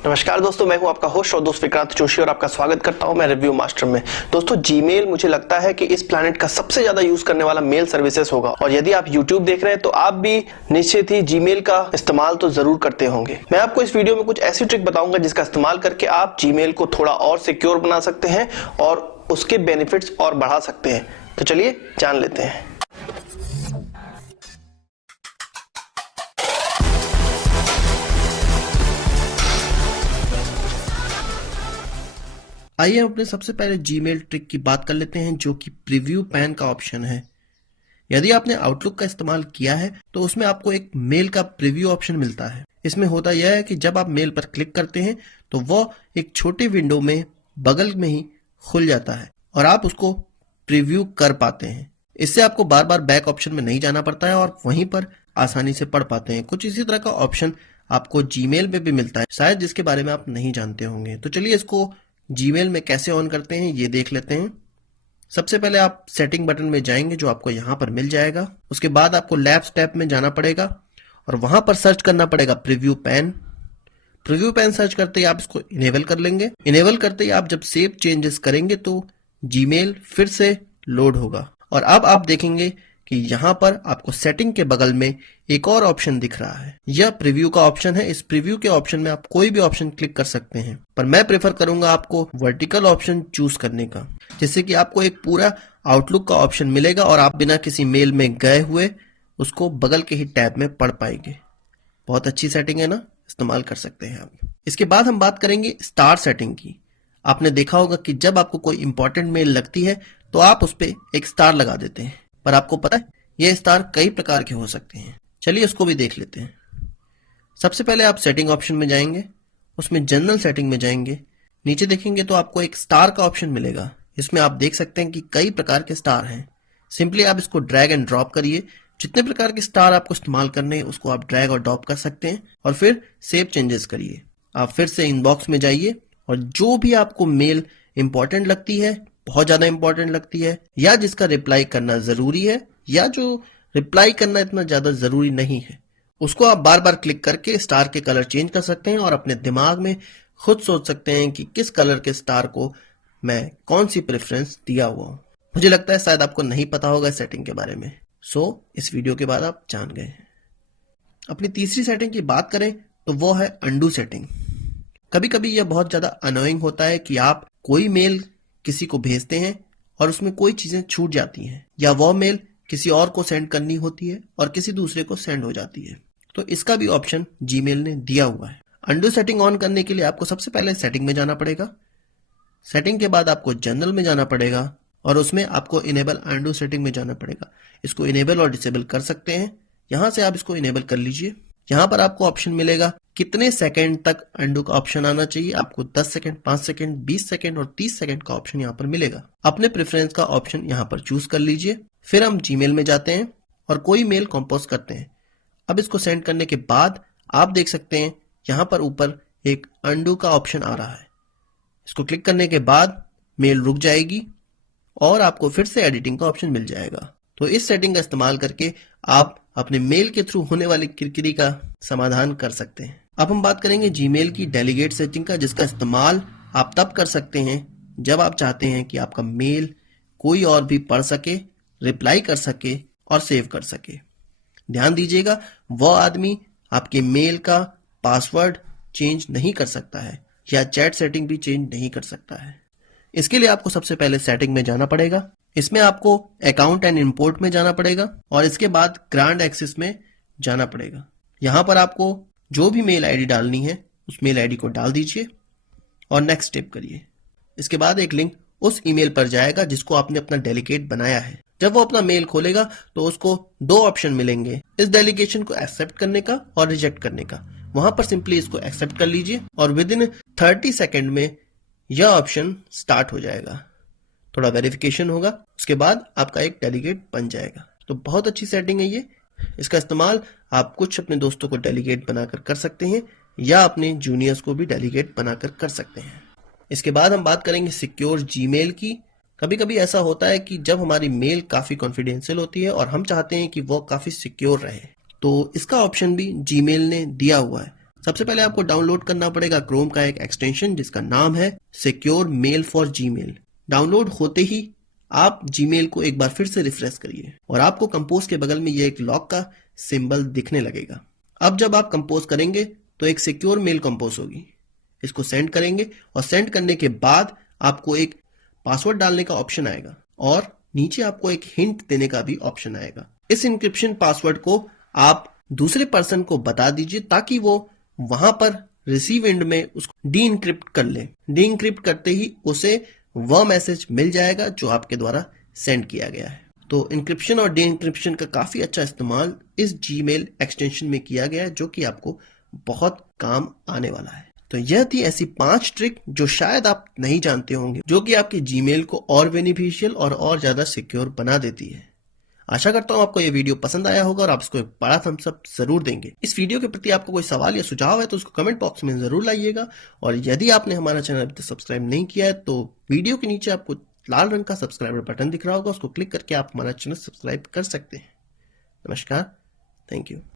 नमस्कार दोस्तों, मैं हूं आपका होस्ट और दोस्त विक्रांत जोशी और आपका स्वागत करता हूं मैं रिव्यू मास्टर में। दोस्तों, जीमेल मुझे लगता है कि इस प्लैनेट का सबसे ज्यादा यूज करने वाला मेल सर्विसेज होगा और यदि आप यूट्यूब देख रहे हैं तो आप भी निश्चित ही जीमेल का इस्तेमाल तो जरूर करते होंगे। मैं आपको इस वीडियो में कुछ ऐसी ट्रिक बताऊंगा जिसका इस्तेमाल करके आप जीमेल को थोड़ा और सिक्योर बना सकते हैं और उसके बेनिफिट्स और बढ़ा सकते हैं। तो चलिए जान लेते हैं। आइए हम अपने सबसे पहले जीमेल ट्रिक की बात कर लेते हैं, जो कि प्रीव्यू पैन का ऑप्शन है। यदि आपने आउटलुक का इस्तेमाल किया है तो उसमें आपको एक मेल का प्रीव्यू ऑप्शन मिलता है। इसमें होता यह है कि जब आप मेल पर क्लिक करते हैं तो वो एक छोटी विंडो में बगल में ही खुल जाता है और आप उसको प्रीव्यू कर पाते हैं। इससे आपको बार बार बैक ऑप्शन में नहीं जाना पड़ता है और वहीं पर आसानी से पढ़ पाते हैं। कुछ इसी तरह का ऑप्शन आपको जीमेल में भी मिलता है, शायद जिसके बारे में आप नहीं जानते होंगे। तो चलिए इसको जीमेल में कैसे ऑन करते हैं ये देख लेते हैं। सबसे पहले आप सेटिंग बटन में जाएंगे जो आपको यहाँ पर मिल जाएगा। उसके बाद आपको लैब्स टैब में जाना पड़ेगा और वहां पर सर्च करना पड़ेगा preview pan. Preview pan search करते ही आप इसको इनेबल कर लेंगे। इनेबल करते ही आप जब सेव चेंजेस करेंगे तो जीमेल फिर से लोड होगा और अब आप देखेंगे कि यहाँ पर आपको सेटिंग के बगल में एक और ऑप्शन दिख रहा है। यह प्रीव्यू का ऑप्शन है। इस प्रीव्यू के ऑप्शन में आप कोई भी ऑप्शन क्लिक कर सकते हैं, पर मैं प्रेफर करूंगा आपको वर्टिकल ऑप्शन चूज करने का, जिससे कि आपको एक पूरा आउटलुक का ऑप्शन मिलेगा और आप बिना किसी मेल में गए हुए उसको बगल के ही टैब में पढ़ पाएंगे। बहुत अच्छी सेटिंग है ना, इस्तेमाल कर सकते हैं आप। इसके बाद हम बात करेंगे स्टार सेटिंग की। आपने देखा होगा कि जब आपको कोई इंपॉर्टेंट मेल लगती है तो आप उस पर एक स्टार लगा देते हैं, पर आपको पता है ये स्टार कई प्रकार के हो सकते हैं। चलिए उसको भी देख लेते हैं। सबसे पहले आप सेटिंग ऑप्शन में जाएंगे, उसमें जनरल सेटिंग में जाएंगे। नीचे देखेंगे तो आपको एक स्टार का ऑप्शन मिलेगा। इसमें आप देख सकते हैं कि कई प्रकार के स्टार हैं। सिंपली आप इसको ड्रैग एंड ड्रॉप करिए। जितने प्रकार के स्टार आपको इस्तेमाल करने हैं उसको आप ड्रैग और ड्रॉप कर सकते हैं और फिर सेव चेंजेस करिए। आप फिर से इनबॉक्स में जाइए और जो भी आपको मेल इंपॉर्टेंट लगती है, बहुत ज्यादा इंपॉर्टेंट लगती है, या जिसका रिप्लाई करना जरूरी है, या जो रिप्लाई करना इतना ज्यादा जरूरी नहीं है, उसको आप बार बार क्लिक करके स्टार के कलर चेंज कर सकते हैं और अपने दिमाग में खुद सोच सकते हैं कि किस कलर के स्टार को मैं कौन सी प्रेफरेंस दिया हुआ हूं। मुझे लगता है शायद आपको नहीं पता होगा सेटिंग के बारे में, सो इस वीडियो के बाद आप जान गए हैं। अपनी तीसरी सेटिंग की बात करें तो वो है अंडू सेटिंग। कभी कभी यह बहुत ज्यादा अनोइंग होता है कि आप कोई मेल किसी को भेजते हैं और उसमें कोई चीजें छूट जाती हैं, या वो मेल किसी और को सेंड करनी होती है और किसी दूसरे को सेंड हो जाती है। तो इसका भी ऑप्शन जीमेल ने दिया हुआ है। अंडू सेटिंग ऑन करने के लिए आपको सबसे पहले सेटिंग में जाना पड़ेगा। सेटिंग के बाद आपको जनरल में जाना पड़ेगा और उसमें आपको इनेबल अंडू सेटिंग में जाना पड़ेगा। इसको इनेबल और डिसेबल कर सकते हैं। यहां से आप इसको इनेबल कर लीजिए। यहाँ पर आपको ऑप्शन मिलेगा कितने सेकंड तक अंडू का ऑप्शन आना चाहिए। आपको 10 सेकंड, 5 सेकंड, 20 सेकंड और 30 सेकंड का ऑप्शन यहाँ पर मिलेगा। अपने प्रेफरेंस का ऑप्शन यहाँ पर चूज कर लीजिए। फिर हम जीमेल में जाते हैं और कोई मेल कंपोज करते हैं। अब इसको सेंड करने के बाद आप देख सकते हैं यहाँ पर ऊपर एक अंडू का ऑप्शन आ रहा है। इसको क्लिक करने के बाद मेल रुक जाएगी और आपको फिर से एडिटिंग का ऑप्शन मिल जाएगा। तो इस सेटिंग का इस्तेमाल करके आप अपने मेल के थ्रू होने वाली किरकिरी का समाधान कर सकते हैं। अब हम बात करेंगे जीमेल की डेलीगेट सेटिंग का, जिसका इस्तेमाल आप तब कर सकते हैं जब आप चाहते हैं कि आपका मेल कोई और भी पढ़ सके, रिप्लाई कर सके और सेव कर सके। ध्यान दीजिएगा, वह आदमी आपके मेल का पासवर्ड चेंज नहीं कर सकता है या चैट सेटिंग भी चेंज नहीं कर सकता है। इसके लिए आपको सबसे पहले सेटिंग में जाना पड़ेगा। इसमें आपको अकाउंट एंड इंपोर्ट में जाना पड़ेगा और इसके बाद ग्रांड एक्सेस में जाना पड़ेगा। यहाँ पर आपको जो भी मेल आईडी डालनी है उस मेल आईडी को डाल दीजिए और नेक्स्ट स्टेप करिए। इसके बाद एक लिंक उस ईमेल पर जाएगा जिसको आपने अपना डेलीगेट बनाया है। जब वो अपना मेल खोलेगा तो उसको दो ऑप्शन मिलेंगे, इस डेलीगेशन को एक्सेप्ट करने का और रिजेक्ट करने का। वहां पर सिंपली इसको एक्सेप्ट कर लीजिए और विद इन 30 सेकेंड में यह ऑप्शन स्टार्ट हो जाएगा। थोड़ा वेरिफिकेशन होगा, उसके बाद आपका एक डेलीगेट बन जाएगा। तो बहुत अच्छी सेटिंग है ये। इसका इस्तेमाल आप कुछ अपने दोस्तों को डेलीगेट बनाकर कर सकते हैं या अपने जूनियर्स को भी डेलीगेट बनाकर कर सकते हैं। इसके बाद हम बात करेंगे सिक्योर जीमेल की। कभी कभी ऐसा होता है कि जब हमारी मेल काफी कॉन्फिडेंशियल होती है और हम चाहते हैं कि वो काफी सिक्योर रहे, तो इसका ऑप्शन भी जीमेल ने दिया हुआ है। सबसे पहले आपको डाउनलोड करना पड़ेगा क्रोम का एक एक्सटेंशन जिसका नाम है secure mail for Gmail. Download होते ही आप जीमेल को एक बार फिर से रिफ्रेश करिए और आपको कंपोज के बगल में ये एक लॉक का सिंबल दिखने लगेगा। अब जब आप कंपोज करेंगे तो एक सिक्योर मेल कंपोज होगी, इसको सेंड करेंगे और सेंड करने के बाद आपको एक पासवर्ड डालने का ऑप्शन आएगा और नीचे आपको एक हिंट देने का भी ऑप्शन आएगा। इस इंक्रिप्शन पासवर्ड को आप दूसरे पर्सन को बता दीजिए ताकि वो वहां पर रिसीव एंड में उसको डी इंक्रिप्ट कर ले। डी इंक्रिप्ट करते ही उसे वह मैसेज मिल जाएगा जो आपके द्वारा सेंड किया गया है। तो इंक्रिप्शन और डी इंक्रिप्शन का काफी अच्छा इस्तेमाल इस जीमेल एक्सटेंशन में किया गया है जो कि आपको बहुत काम आने वाला है। तो यह थी ऐसी 5 ट्रिक जो शायद आप नहीं जानते होंगे, जो कि आपके जीमेल को और बेनिफिशियल और ज्यादा सिक्योर बना देती है। आशा करता हूं आपको यह वीडियो पसंद आया होगा और आप इसको एक बड़ा थम्स अप जरूर देंगे। इस वीडियो के प्रति आपको कोई सवाल या सुझाव है तो उसको कमेंट बॉक्स में जरूर लाइएगा और यदि आपने हमारा चैनल अभी तक सब्सक्राइब नहीं किया है तो वीडियो के नीचे आपको लाल रंग का सब्सक्राइबर बटन दिख रहा होगा, उसको क्लिक करके आप हमारा चैनल सब्सक्राइब कर सकते हैं। नमस्कार, थैंक यू।